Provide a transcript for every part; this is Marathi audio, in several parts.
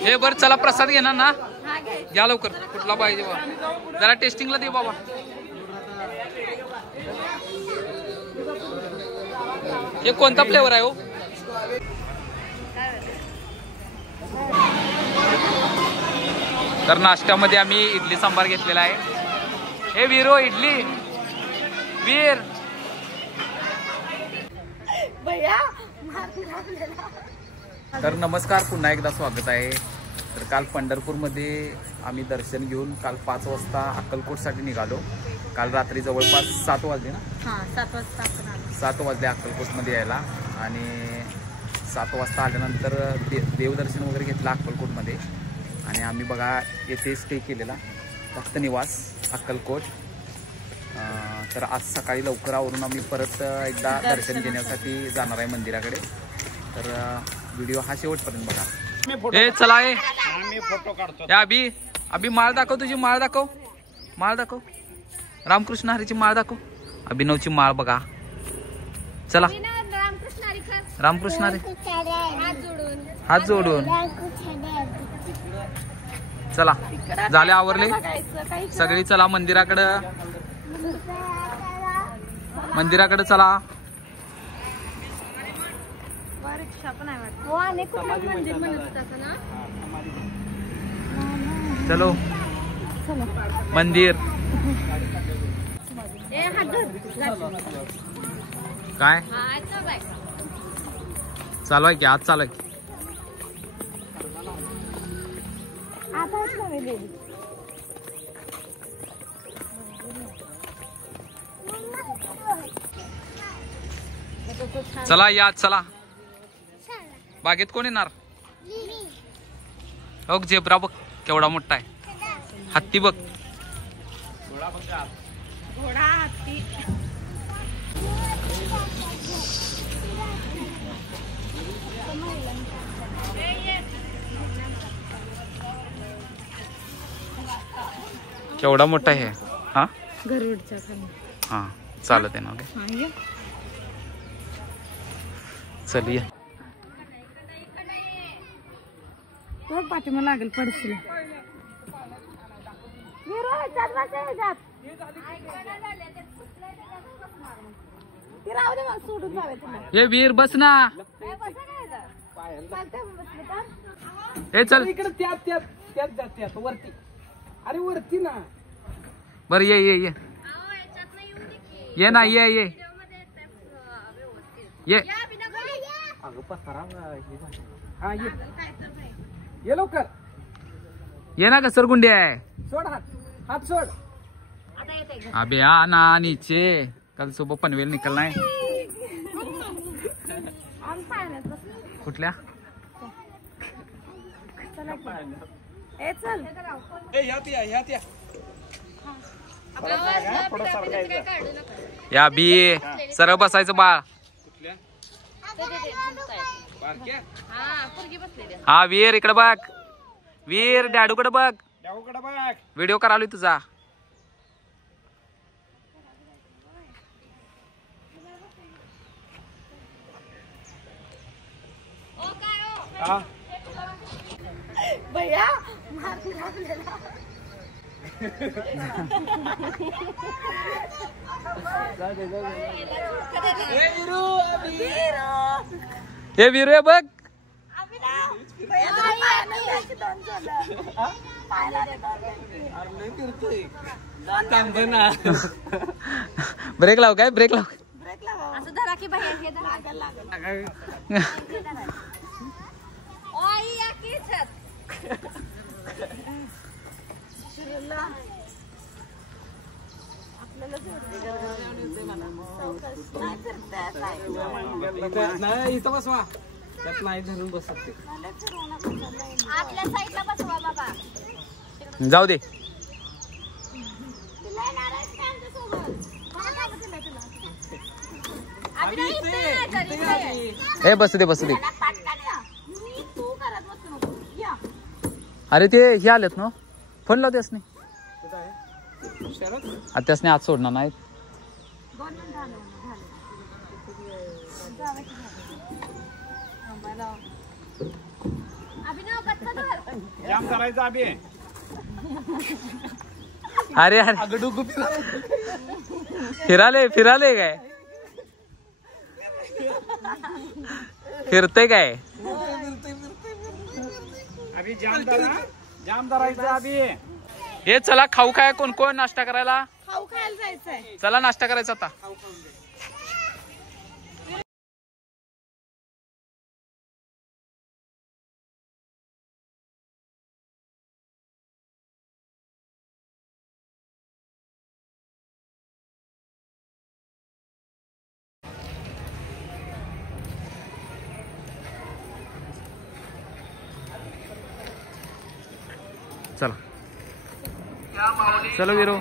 हे बर चला प्रसाद घेणार ना घ्या लवकर कुठला पाहिजे बाबा जरा टेस्टिंगला दे बाबा हे कोणता फ्लेवर आहे हो तर नाश्त्यामध्ये आम्ही इडली सांबार घेतलेला आहे हे वीरो इडली वीर तर नमस्कार पुन्हा एकदा स्वागत आहे तर काल पंढरपूरमध्ये आम्ही दर्शन घेऊन काल 5 वाजता अक्कलकोटसाठी निघालो काल रात्री जवळपास 7 वाजले ना 7 वाजले अक्कलकोटमध्ये यायला आणि 7 वाजता आल्यानंतर देवदर्शन वगैरे घेतलं अक्कलकोटमध्ये आणि आम्ही बघा येथे स्टे केलेला भक्त निवास अक्कलकोट तर आज सकाळी लवकर आवरून आम्ही परत एकदा दर्शन घेण्यासाठी जाणार आहे मंदिराकडे तर व्हिडिओ हा शेवटपर्यंत बघा ए चला ए फोटो काढतो अभि माळ दाखव तुझी माळ दाखव रामकृष्ण हरीची माळ दाखव अभिनवची माळ बघा चला रामकृष्ण हरी हात जोडून चला झाले आवरले सगळी चला मंदिराकडे चला चलो मंदिर काय चालू आहे की आज चालू आहे चला या चला बागेत कोण येणार हो झेब्रा बघ केवढा मोठा आहे हत्ती बघ घोडा हत्ती केवढा मोठा आहे हा गरुडच्या खाली हा चालत आहे ना चलिए पाठीमा लागेल पडशील ये वीर बस ना हे चल वरती अरे वरती ना बर ये ना ये हा ये लवकर ये ना घसरगुंडी आहे सोड हात सोड अबे आ ना नीचे कल सुबह पनवेल निकलना है कुठल्या या बी सरळ बसायचं बाळ हा वीर इकडे बघ वीर डॅडूकडे बघ व्हिडिओ करालोय तुझा भैया हे वीरू आहे बघ ब्रेक लाव काय ब्रेक लाव असं धरा की भैया हे धरा नाही इथं बसवा त्यात नाही धरून बसत ते आपल्या साईडला बसवा बाबा जाऊ दे ए बसू दे अरे ते हे आलेत ना फोन लाव त्यासने त्यासने आज सोडणार नाहीत अभिनव हातचं धर. जाम करायचा अभि अरे अरे फिराले काय फिरते काय अभि जाम धरायचा अभि हे चला खाऊ काय कोण कोण नाश्ता करायला खाऊ खायला जायचंय. चला नाश्ता करायचा आता चला चलो वीरो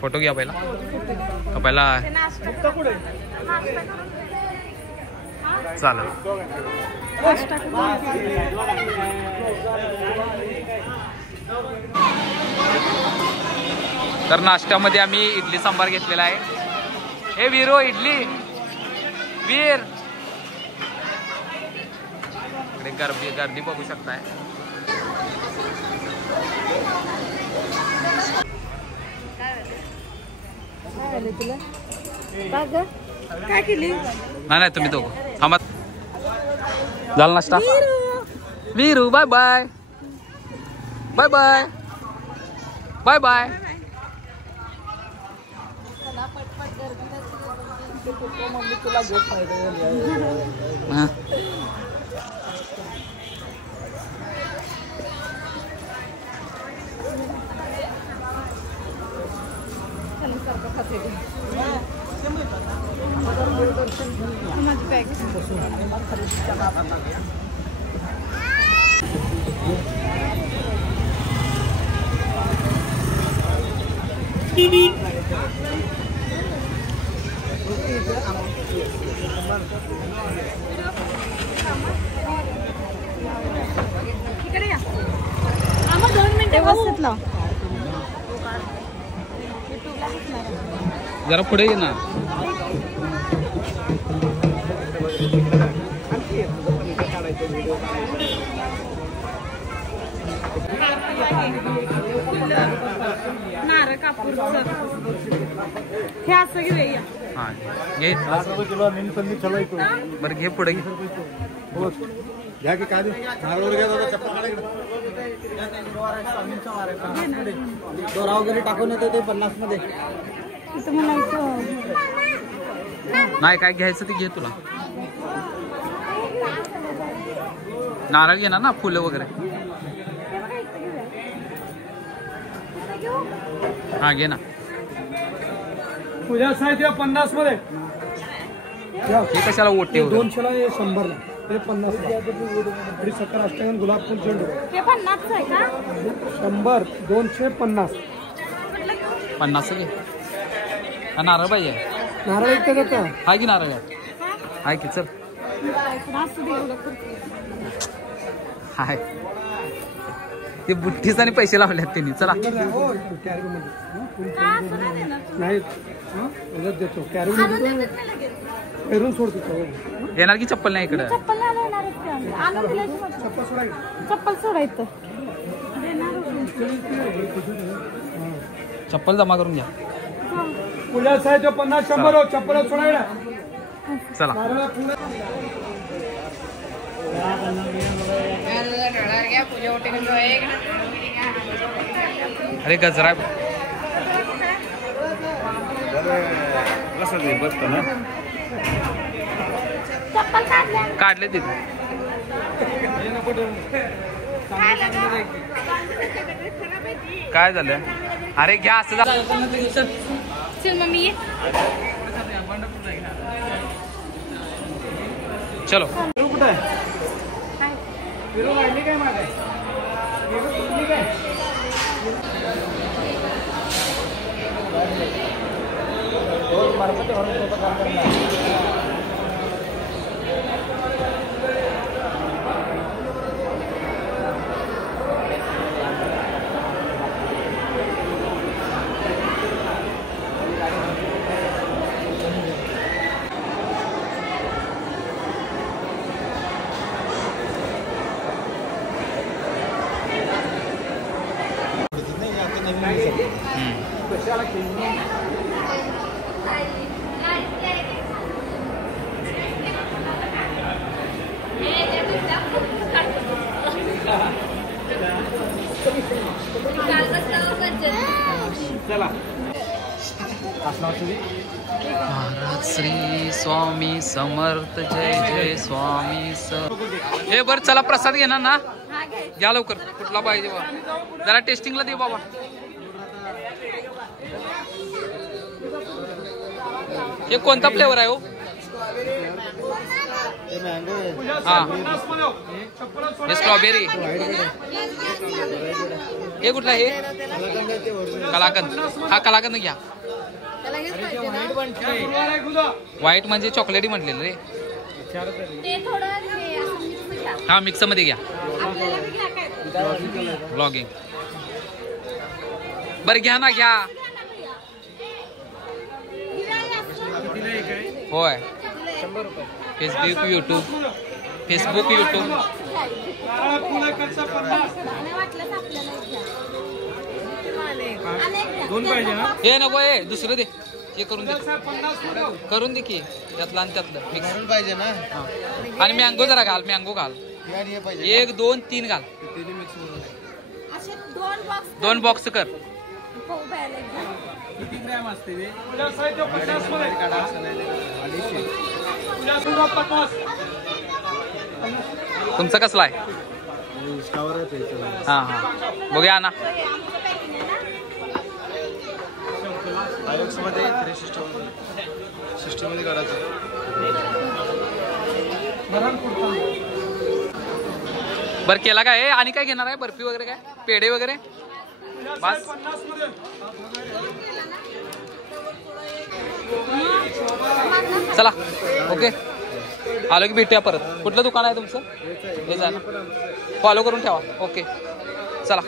फोटो घ्या पहिला चालेल तर नाश्त्यामध्ये आम्ही इडली सांबार घेतलेला आहे. हे वीरो इडली वीर गर्दी बघू शकताय. काय केली नाही तुम्ही दोघं थांबा. झाला नाश्ता Veeru bye bye bye bye bye bye. इकडे या. 2 मिनिटं व्यवस्थित लाव. जरा पुढे ये ना. नारळ कापूर हे असं घेऊया. हा घे बरं घे पुढे घे. घ्या की काय दोरा वगैरे टाकून येते ते 50 मध्ये. नाही काय घ्यायचं ते घे. तुला नारळ घेणार ना फुलं वगैरे. हा घे ना. पूजा साहित्य 50 मध्ये. हे कशाला ओटे 200 ला 100 ला ते 50 ला. तरी 70 अष्टगंध गुलाब फुल चेंडू हे 50 आहे का? 100 250. 50 घे. नारळ पाहिजे. नारळ एक का हाय की नारळ हाय की. चल हाय ते बुट्टीसाने पैसे लावल्यात त्यांनी. चला नाही देतो कॅरी पेरून सोडतो. येणार की चप्पल नाही इकडं. चप्पल सोडायचं. चप्पल जमा करून घ्या. पूजा साहित्य 50 100 चप्पल सोडायला. चला अरे गजरा काढले तिथे. काय झालं अरे घ्या असं. चल मम्मी ये. चलो कुठं आहे काय माझं चला महाराज श्री स्वामी समर्थ जय जय स्वामी हे बरं चला प्रसाद घेणार ना घ्या लवकर कुठला पाहिजे बाबा जरा टेस्टिंगला दे बाबा हे कोणता फ्लेवर आहे हो हा हे स्ट्रॉबेरी हे कुठला हे कलाकंद हा कलाकंद घ्या व्हाईट म्हणजे चॉकलेटी म्हटलेलं रे हा मिक्स मध्ये घ्या ब्लॉगिंग बरं घ्या ना घ्या होय फेसबुक युट्यूब हे नको हे दुसरं दे हे करून दे की त्यातलं आणि त्यातलं मिक्स पाहिजे ना आणि मँगो जरा घाल मँगो घाल 1 2 3 घाल 2 बॉक्स कर तुमचं कसला आहे हा हा बघूया ना बर केला काय आणि काय घेणार आहे बर्फी वगैरे काय पेढे वगैरे बस चला ओके आलो की भेटूया परत कुठलं दुकान आहे तुमचं हेच आहे ना फॉलो करून ठेवा ओके चला